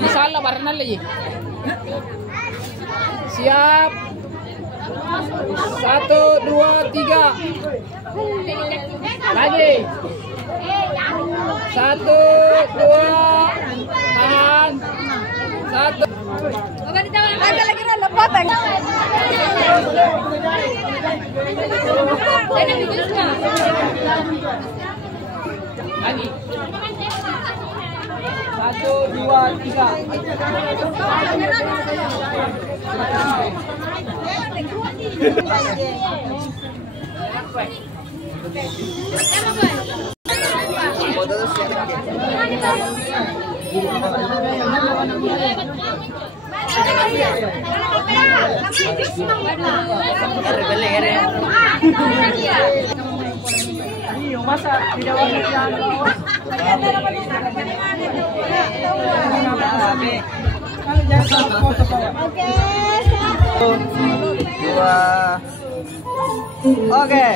Misalnya warna lagi. Siap. 1, 2, 3. Lagi. 1, 2. Tahan. 1. Ada lagi lepas. Lagi. 1, 2, 3. Masa tidak Oke.